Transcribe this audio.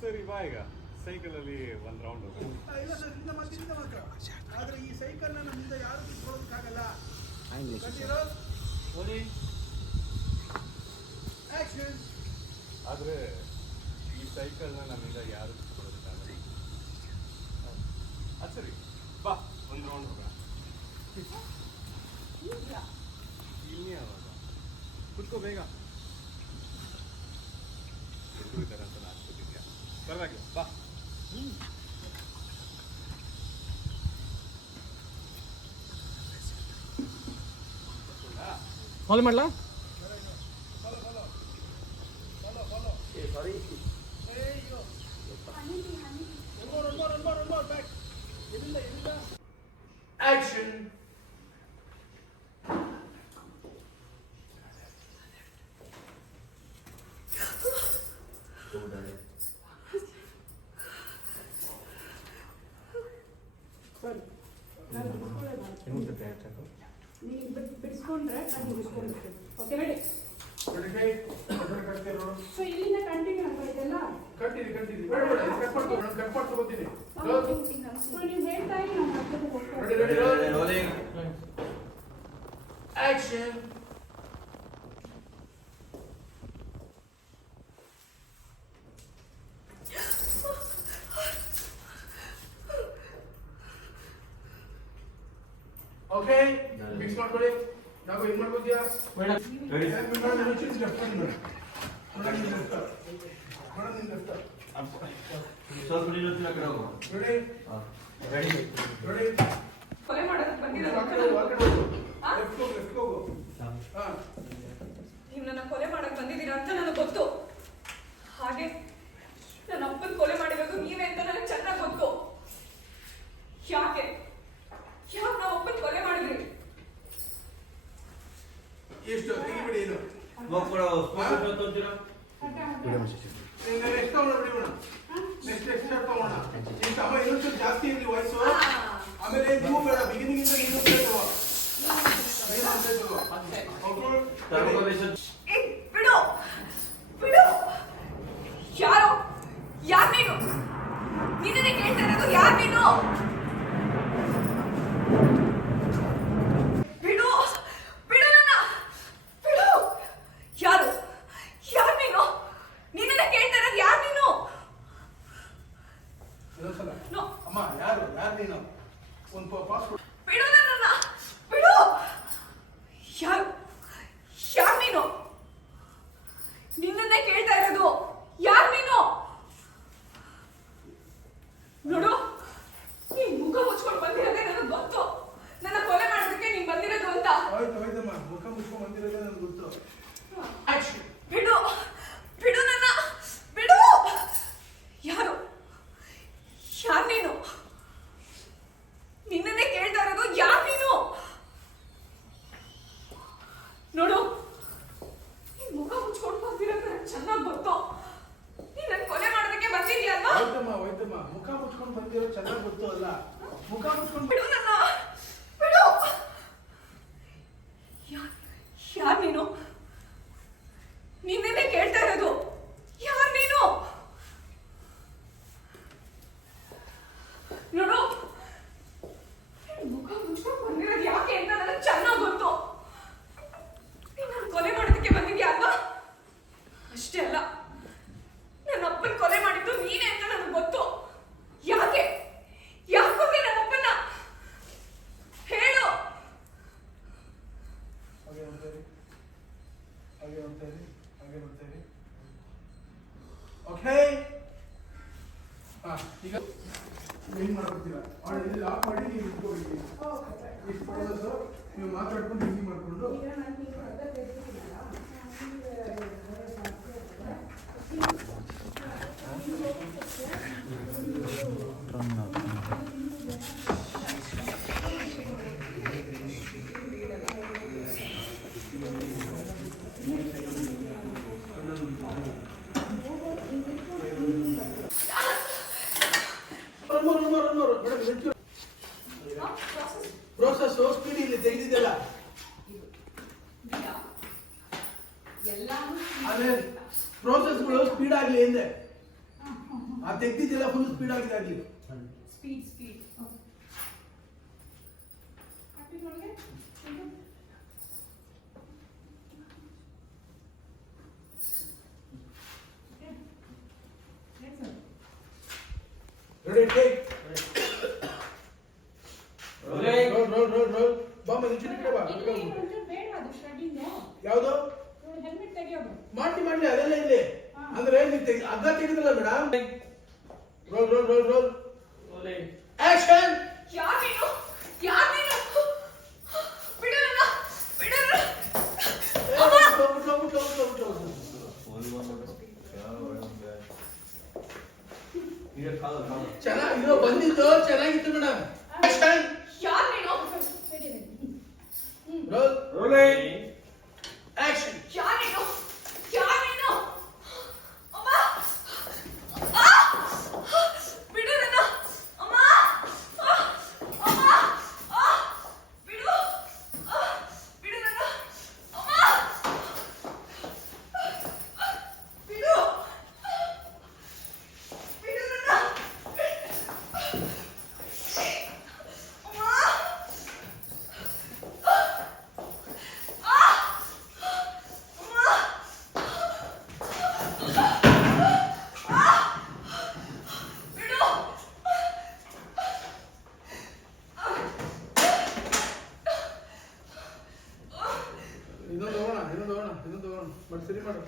ಸರಿ ಬಾ ಈಗ ಸೈಕಲಲ್ಲಿ ಒಂದು ರೌಂಡ್ ಇಲ್ಲ ಸರ್ ಇಂದ ಮಾತ್ರ ಆದರೆ ಈ ಸೈಕಲ್ನ ನಮ್ಮಿಂದ ಯಾರು ಕಿತ್ಕೊಳ್ಳೋದಕ್ಕಾಗಲ್ಲ. ಆದರೆ ಈ ಸೈಕಲ್ನ ನಮ್ಮಿಂದ ಯಾರು ಕಿತ್ಕೊಳ್ಳೋದಕ್ಕಾಗಲ್ಲ. ಅದು ಸರಿ ಬಾ ಒಂದು ರೌಂಡ್ ಹೋಗೋಣ. ಇಲ್ಲಿ ಯಾವಾಗ ಕುತ್ಕೋ ಬೇಗ ಎದುರಿದ್ದಾರೆ ಅಂತ ನಾನು ಅನ್ಕೋತಿದ್ಯಾ. ಪರವಾಗಿಲ್ಲ ಬಾ. ಫಾಲೋ ಮಾಡ್ಲಾ? Action. ಬಿಡಿಸ್ಕೊಂಡ್ರೆ ನಾನು ಬಿಡಿಸ್ಕೊಂಡ್ಬಿಡ್ತೀನಿ. Okay ready? ಸೊ ಇಲ್ಲಿಂದ ಕಂಟಿನ್ಯೂ ಆಗ್ತಾಯಿದ್ದಲ್ಲ? ಕಂಟಿನ್ಯೂ ಬೇಡ ಕಟ್ ಮಾಡ್ಕೊತೀನಿ. ಸೊ ನೀವು ಹೇಳ್ತಾ ಇರಿ ನಾನು ಕಟ್ಕೊಂಡು ಹೋಗ್ತೀನಿ. Ready action. ಓಕೆ ಫಿಕ್ಸ್ ಮಾಡ್ಕೊಳ್ಳಿ. ನಾವು ಏನು ಮಾಡ್ಬೋದ್ಯಾ ರೆಡಿ ಕೊಲೆ ಮಾಡೋದಕ್ಕೆ ಬಂದಿರೋದು ನೀವು ನನ್ನ ಕೊಲೆ ಮಾಡಕ್ಕೆ ಬಂದಿದ್ದೀರಾ ಅಂತ ನನಗೆ ಗೊತ್ತು. ಹಾಗೆ ನನ್ನ ಅಪ್ಪನ ಕೊಲೆ ಮಾಡಿರೋದು ನೀವೇ ಅಂತ ನನಗೆ ಚೆನ್ನಾಗಿ ಗೊತ್ತು. ಯಾಕೆ ನಾವು ಅಪ್ಪನ ಕೊಲೆ ಮಾಡಿದ್ರಿ? ಎಷ್ಟು ತೆಗಿಬಿಡಿ. ಏನು ನೆಕ್ಸ್ಟ್ ತಗೋಣ ಬಿಡಿ. ನೆಕ್ಸ್ಟ್ ತಗೋಣ. ಈಗ ಅಮ್ಮ ಇನ್ನೊಂದು ಜಾಸ್ತಿ ಇರಲಿ ವಯಸ್ಸು. ಆಮೇಲೆ ನೀವು ಬೇಡ ಬಿಗಿನಿಂಗ್ ಇಂದ ನೀವು ಬೇಕು. ಬಿಡು ಬಿಡು. ಯಾರು ನೀನು? ನಿನ್ನೆ ಕೇಳ್ತಾ ಇರೋದು ಯಾರು ನೀನು? ಬಿಡು ಬಿಡು ನನ್ನ ಬಿಡು. ಯಾರು ನೀನು? ನಿನ್ನೆ ಕೇಳ್ತಾ ಇರೋದು ಯಾರು ನೀನು? ಅಮ್ಮ ಯಾರು ನೀನು? ಒಂದು ಪಾಸ್ಪೋರ್ಟ್ ಬಿಡು ನನ್ನ ಬಿಡು. ಯಾರು ನೀನು? ನಿನ್ನೆ ಕೇಳ್ತಾ ಇರೋದು ಯಾರು ನೀನು? ನೋಡು, ನೀನ್ ಮುಖ ಮುಚ್ಕೊಂಡು ಬಂದಿರೋದೇ ನನಗೆ ಗೊತ್ತು. ನನ್ನ ಕೊಲೆ ಮಾಡೋದಕ್ಕೆ ನೀನ್ ಬಂದಿರೋದು ಅಂತ. ಆಯ್ತಮ್ಮ ಮುಖ ಮುಚ್ಕೊಂಡು ಬಂದಿರೋದೇ ನನಗೆ ಗೊತ್ತು. ಬಿಡು ನನ್ನ ಬಿಡು. ಯಾರು ನೀನು? ನಿನ್ನೆ ಕೇಳ್ತಾ ಇರೋದು ಯಾರು ನೀನು? ನೋಡು, ನೀನ್ ಮುಖ ಮುಚ್ಕೊಂಡು ಬಂದಿರೋದು ನನಗೆ ಚೆನ್ನಾಗಿ ಗೊತ್ತು. ನೀನ್ ನನ್ನ ಕೊಲೆ ಮಾಡೋದಕ್ಕೆ ಬಂದಿದ್ಯಲ್ವಾ? ಹೋಯ್ತಮ್ಮ ಮುಖ ಮುಚ್ಕೊಂಡು ಬಂದಿರೋ ಚೆನ್ನಾಗಿ ಗೊತ್ತು ಅಲ್ಲ. ಮುಖ ಮುಚ್ಕೊಂಡು ಬಿಡು ನನ್ನ ಬಿಡು. ಯಾರು ನೀನು? ನಿನ್ನೆ ಕೇಳ್ತಾ ಇರೋದು ಯಾರು ನೀನು? ನೋಡು, ಮುಖ ಮುಚ್ಕೊಂಡು ಬಂದಿರೋದು ಯಾಕೆ ಅಂತ ನನಗೆ ಚೆನ್ನಾಗಿ ಗೊತ್ತು. ನೀನು ನನ್ನ ಕೊಲೆ ಮಾಡೋದಕ್ಕೆ ಬಂದಿದ್ಯಾ ಅಲ್ವಾ? ಅಷ್ಟೇ ಅಲ್ಲ, ನನ್ನ ಅಪ್ಪನ ಕೊಲೆ ಮಾಡಿದ್ದು ನೀನೇ ಅಂತ ನನಗೆ ಗೊತ್ತು. ಯಾಕೆ ಕೊಂದೆ ನನ್ನ ಅಪ್ಪನ? ಹೇಳು. ಹಾಗೆ ನೋಡ್ತೇವೆ. ಓಕೆ ಈಗ ಏನು ಮಾಡ್ಕೊತೀರಾ? ಲಾಕ್ ಮಾಡಿ ನೀವು ಇಟ್ಕೊಬಿಡಿ. ಇಷ್ಟು ಪ್ರಾಸೆಸ್ ನೀವು ಮಾತಾಡ್ಕೊಂಡು ಹಿಂಗೆ ಮಾಡಿಕೊಂಡು ಪ್ರೋಸೆಸ್ ಸ್ಪೀಡ್ ಇಲ್ಲಿ ತೆಗೆದಿದ್ದೆಲ್ಲ ಎಲ್ಲಾನು ಆದ್ರೆ ಪ್ರೋಸೆಸ್ಗಳು ಸ್ಪೀಡ್ ಆಗಲಿ ಎಂದೆ. ಆ ತೆಗ್ದಿದ್ದೆಲ್ಲ ಫುಲ್ ಸ್ಪೀಡ್ ಆಗಿದಾಗ್ಲಿ. ಸ್ಪೀಡ್ ಸ್ಪೀಡ್ ಹ್ಯಾಪಿ ನೋಡ್ಗೆ ರೆಡಿ ಟೇಕ್ ರೋಲ್ ಬಾಂಬ್ ಇದು ಚಿಟಿಕೆ ಬಾ. ಯಾವುದು ಮಾಡ್ಲಿ ಅದೆಲ್ಲ ಇಲ್ಲಿ ಅಂದ್ರೆ ಅರ್ಧ ತೆಗೆದಿಲ್ಲ ಮೇಡಮ್. Roll action. ಯಾರ್ ನೀನು ಬಿಡು ನನ್ನ ಬಿಡು ಚೆನ್ನಾಗಿರೋ ಬಂದಿದ್ದು ಚೆನ್ನಾಗಿತ್ತು ಮೇಡಮ್. ಆಕ್ಷನ್. ಯಾರ್ ನೀನು ರೋಲ್ ಆಕ್ಷನ್. ಯಾರ್ ನೀನು ಅಮ್ಮ ಬಿಡು ನನ್ನ ಅಮ್ಮ ಅಮ್ಮ ಬಿಡು ಬಿಡು ನನ್ನ ಅಮ್ಮ ಬಿಡು ಬಿಡು ನನ್ನ ಇನ್ನೊಂದು ಹೋಗೋಣ ಬಟ್ ಸರಿ ಮಾಡು.